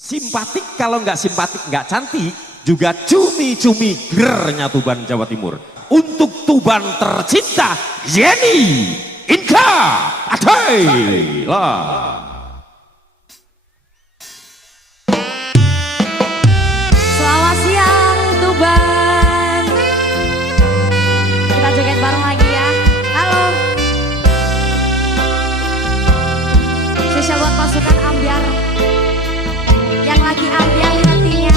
Simpatik, kalau nggak simpatik nggak cantik, juga cumi-cumi gernya Tuban Jawa Timur. Untuk Tuban tercinta Yeni Inka Atayla. Selamat siang Tuban. Kita joget bareng lagi ya. Halo. Spesial buat pasukan Ambiar yang lagi ambiar nantinya.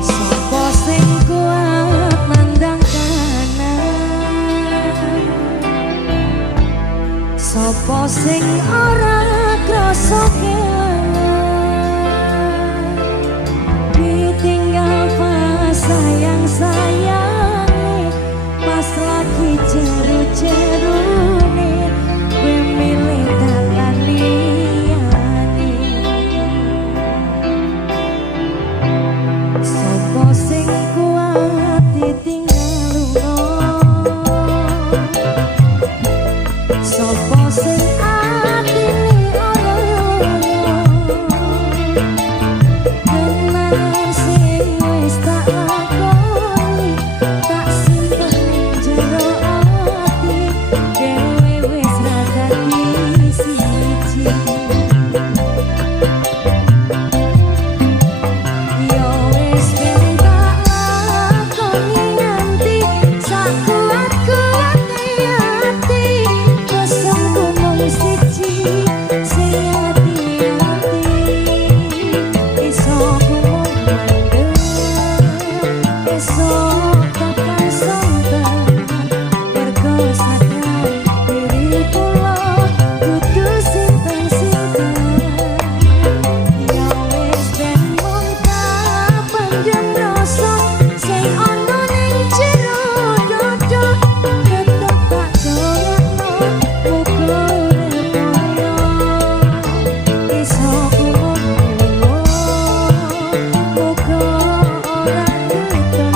Sopo sing kuat mandang kanan, sopo sing ora krasa kelangan, ditinggal pas sayang-sayangi, pas lagi jeru-jerune, kowe milih dalan liyane. Sopo sing kuat ditinggal lunga, sopo sing atine ora tenan sing wis tak lakoni, tak simpen ning jero ati, dhewe wis ra dadi siji. Yo wis ben tak lakoni nganti sak kuat-kuate ati, pesenku mung siji, sing ati-ati. Esok mung mandeg, esok takkan sonten, mergo sadar diri kula kudu sinten-sinten. Ya wis ben mung kapendhem rasa sing ana ning jero dodo, tetep tak doyakno muga urip mulya. Esok mung muga ora keton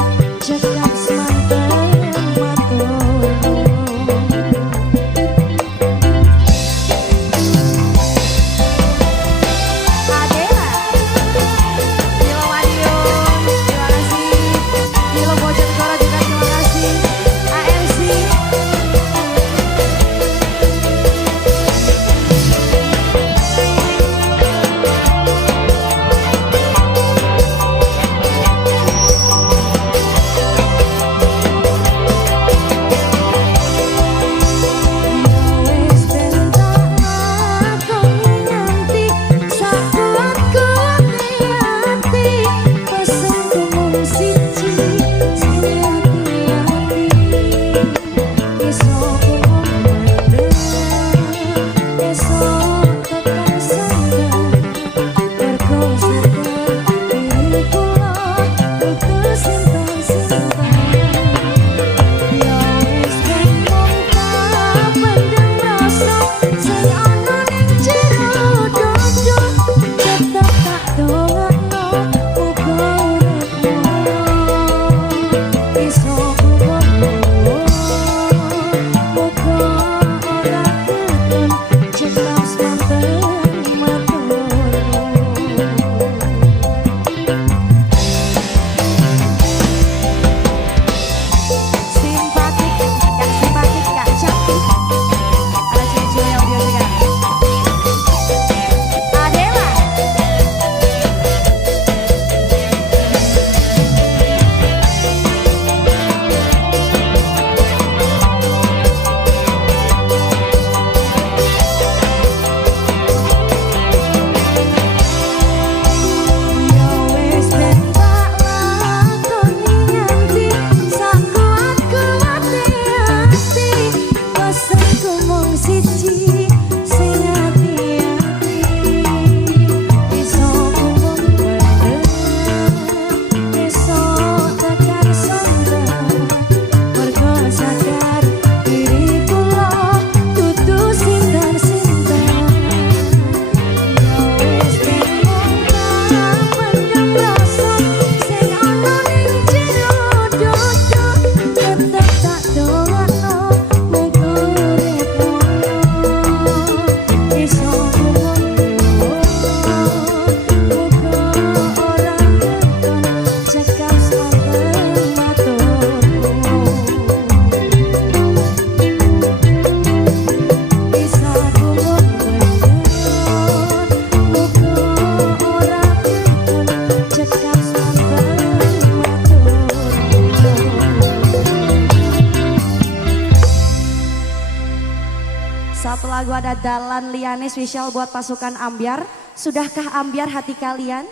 satu lagu ada Dalan Liane spesial buat pasukan Ambyar. Sudahkah ambyar hati kalian?